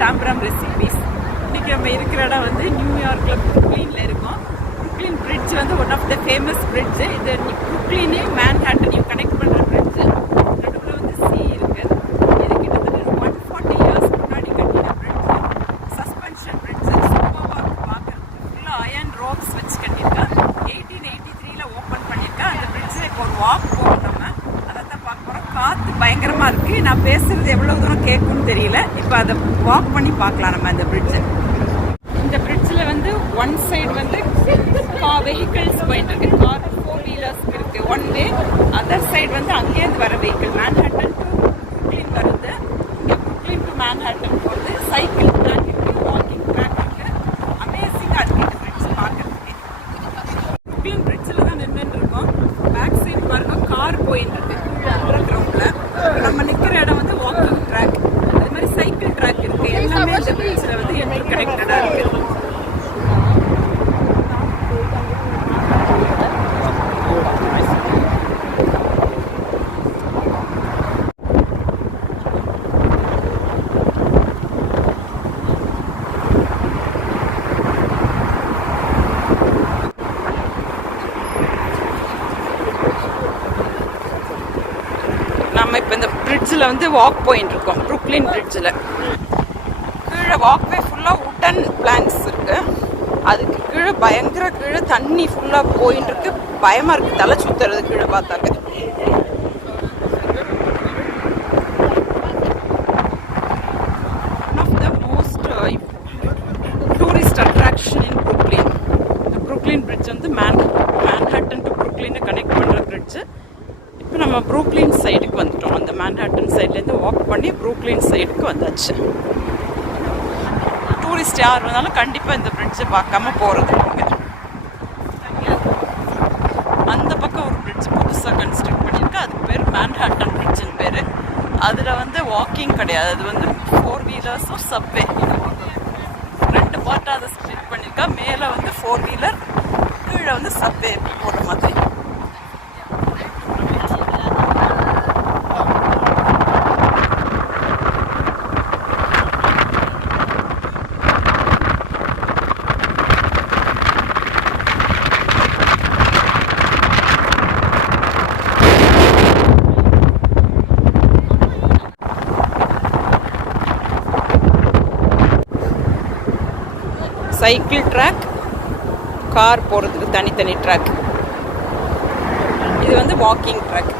டாம்பரம் recipes. இன்றைக்கி நம்ம இருக்கிற இடம் வந்து நியூயார்க்கில் புருக்ளினில் இருக்கோம். புருக்ளின் பிரிட்ஜ் வந்து one of the famous bridge. இது புருக்ளினே மேன்ஹாட்டனையும் கனெக்ட் பண்ணுற பிரிட்ஜு. நடுவில் வந்து சி இருக்குது. இது கிட்டத்தட்ட 140 இயர்ஸ் முன்னாடி கட்டின பிரிட்ஜு. Suspension fridge. சூப்பராக பார்க்குறதுக்கு ஃபுல்லாக அயன் ரோப்ஸ் வச்சு கட்டியிருக்கா. 1883 ஓப்பன் பண்ணியிருக்கா. அந்த பிரிட்ஜில் இப்போ ஒரு வாக் போகிறோம். நம்ம அதை தான் பார்க்க போகிறோம். காற்று பயங்கரமாக இருக்குது. நான் பேசுகிறது எவ்வளோ தூரம் கேட்கும்னு தெரியல. இப்போ அதை வாக் பண்ணி பார்க்கலாம் நம்ம அந்த பிரிட்ஜை. இந்த பிரிட்ஜில் வந்து ஒன் சைடு வந்து வெஹிக்கிள்ஸ் போயிட்டு இருக்கு. கார் 4 வீலர்ஸ் இருக்கு ஒன் வே. அதர் சைடு வந்து அங்கேருந்து வர வெஹிக்கிள் மேன்ஹாட்டன் டு புருக்ளின் வருது. இங்கே புருக்ளின் டு மேன்ஹாட்டன் போகுது. சைக்கிள் ட்ராக் இருக்கு, வாக்கிங் ட்ராக் இருக்கு. அமேசிங்காக இருக்கு இந்த பிரிட்ஜ் பார்க்கறதுக்கு. புருக்ளின் பிரிட்ஜில் தான் நின்றுட்டு இருக்கோம். பேக் சைடு பாருங்க கார் போயிட்டு இருக்கு அண்டர் கிரவுண்ட்ல. நம்ம நிற்கிற இடம் வந்து வாக்கிங் ட்ராக். அது மாதிரி சைக்கிள் ட்ராக் இருக்கு. எல்லாமே இந்த பிரிட்ஜில் வந்து இன்டர் கனெக்டடாக இருக்கு. நம்ம இப்போ இந்த பிரிட்ஜில் வந்து வாக் போயிட்டு இருக்கோம். புருக்ளின் பிரிட்ஜில் கீழே வாக்வே ஃபுல்லாக உட்டன் பிளாங்க்ஸ் இருக்கு. அதுக்கு கீழே பயங்கர கீழே தண்ணி ஃபுல்லாக போயிட்டு இருக்கு. பயமாக இருக்குது தலை சுற்றுறது கீழே பார்த்தாக்க. One of the most tourist attraction in Brooklyn. இந்த புருக்ளின் பிரிட்ஜ் வந்து மேன்ஹாட்டன் டு புருக்ளினை கனெக்ட் பண்ணுற பிரிட்ஜு. இப்போ நம்ம புருக்ளின் சைடுக்கு வந்துட்டோம். அந்த மேன்ஹாட்டன் சைட்லேருந்து வாக் பண்ணி புருக்ளின் சைடுக்கு வந்தாச்சு. டூரிஸ்ட் யார் வந்தாலும் கண்டிப்பாக இந்த பிரிட்ஜை பார்க்காம போகிறது இல்லைங்க. அந்த பக்கம் ஒரு பிரிட்ஜ் புதுசாக கன்ஸ்ட்ரக்ட் பண்ணியிருக்கு. அதுக்கு பேர் மேன்ஹாட்டன் பிரிட்ஜுன்னு பேர். அதில் வந்து வாக்கிங் கிடையாது. அது வந்து 4 வீலர்ஸும் சப்வே 2 பார்ட்டாக அதை ஸ்ப்ளிட் பண்ணியிருக்கா. மேலே வந்து 4 வீலர், கீழே வந்து சப்வே போகிற மாதிரி. சைக்கிள் ட்ராக், கார் போகிறதுக்கு தனித்தனி ட்ராக். இது வந்து வாக்கிங் ட்ராக்.